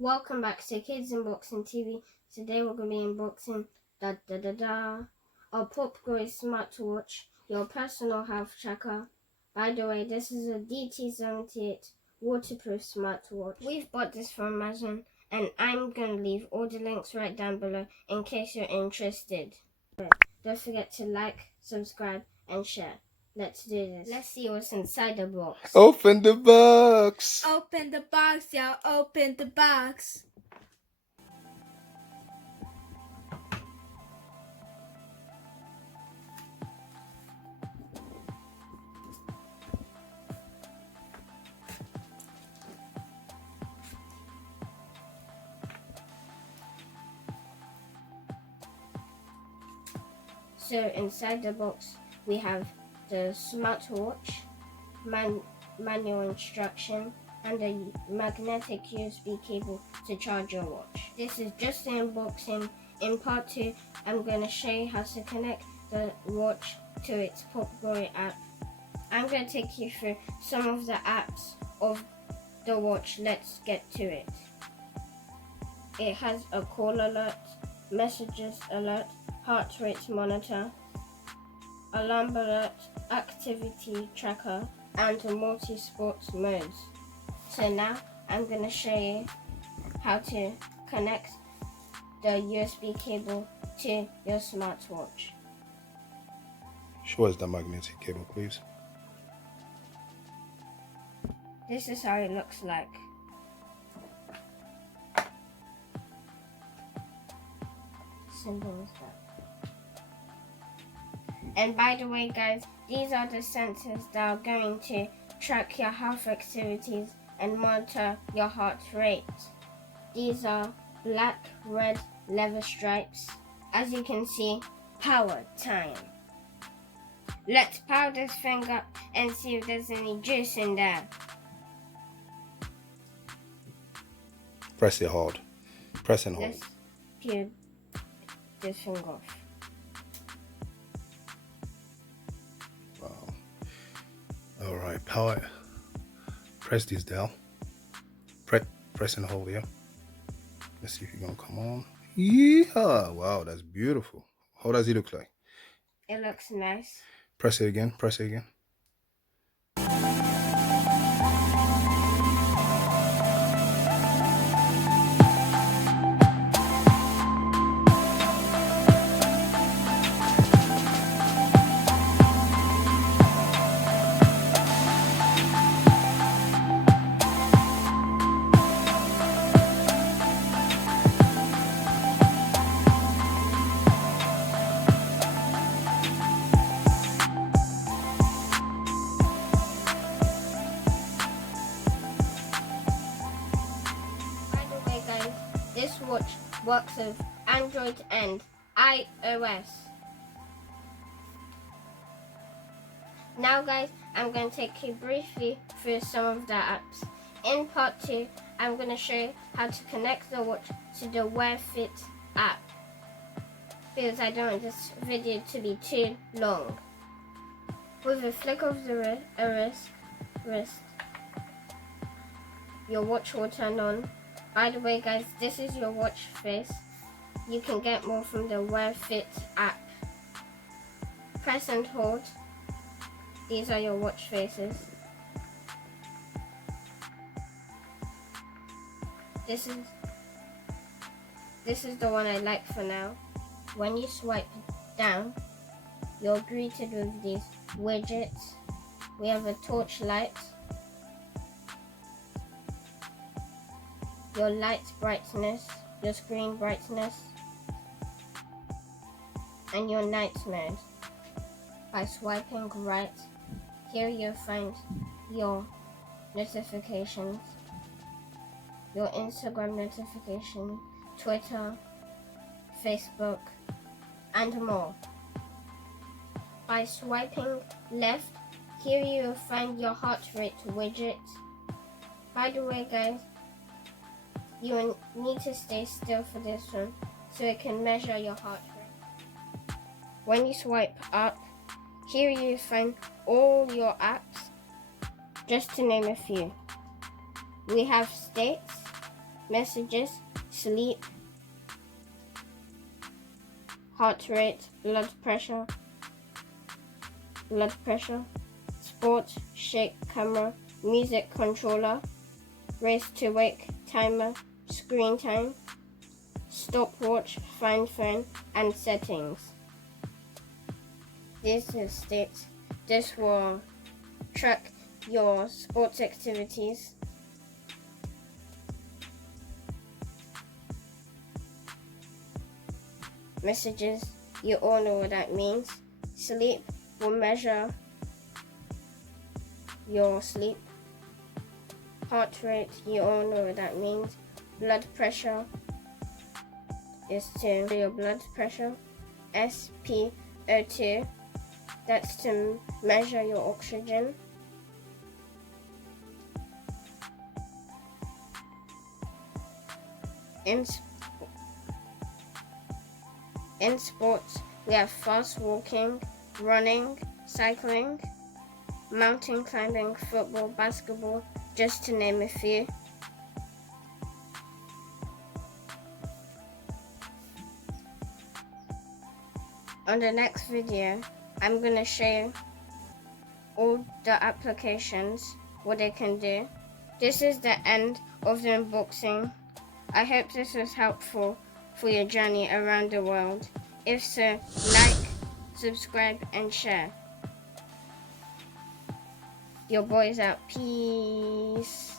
Welcome back to Kids Unboxing TV. Today we're going to be unboxing a Popglory Smartwatch, your personal health tracker. By the way, this is a DT78 waterproof smartwatch. We've bought this from Amazon and I'm going to leave all the links right down below in case you're interested. Don't forget to like, subscribe and share. Let's do this. Let's see what's inside the box. Open the box. Open the box, y'all. Open the box. So inside the box we have the smartwatch, manual instruction, and a magnetic USB cable to charge your watch. This is just the unboxing. In part 2, I'm going to show you how to connect the watch to its Popglory app. I'm going to take you through some of the apps of the watch. Let's get to it. It has a call alert, messages alert, heart rate monitor, alarm alert, activity tracker, and multi-sports modes. So now I'm going to show you how to connect the USB cable to your smartwatch. Show us the magnetic cable, please. This is how it looks like. Simple as that. And by the way guys, these are the sensors that are going to track your health activities and monitor your heart rate. These are black, red leather stripes. As you can see, power time. Let's power this thing up and see if there's any juice in there. Press it hard. Press and hold. Let's peel this thing off. Wow. Alright, power. Press this down. Press and hold here. Let's see if you're gonna come on. Yeah! Wow, that's beautiful. How does it look like? It looks nice. Press it again. Press it again. By the way guys, this watch works with Android and iOS. Now guys, I'm going to take you briefly through some of the apps. In part 2, I'm going to show you how to connect the watch to the Wear Fit app, because I don't want this video to be too long. With a flick of the wrist, your watch will turn on. By the way guys, this is your watch face. You can get more from the Wear Fit app. Press and hold. These are your watch faces. This is the one I like for now. When you swipe down, you're greeted with these widgets. We have a torch light, your light brightness, your screen brightness, and your night mode. By swiping right, here you'll find your notifications, your Instagram notification, Twitter, Facebook, and more. By swiping left, here you'll find your heart rate widget. By the way guys, you will need to stay still for this one so it can measure your heart rate. When you swipe up, here you find all your apps, just to name a few. We have states, messages, sleep, heart rate, blood pressure, sport, shake camera, music controller, race to wake, timer, screen time, stopwatch, find phone, and settings. This will track your sports activities, messages, you all know what that means. Sleep will measure your sleep. Heart rate, you all know what that means. Blood pressure is to your blood pressure. SpO2, that's to measure your oxygen. In sports, we have fast walking, running, cycling, mountain climbing, football, basketball, just to name a few. On the next video, I'm going to show you all the applications, what they can do. This is the end of the unboxing. I hope this was helpful for your journey around the world. If so, like, subscribe, and share. Your boy's out. Peace.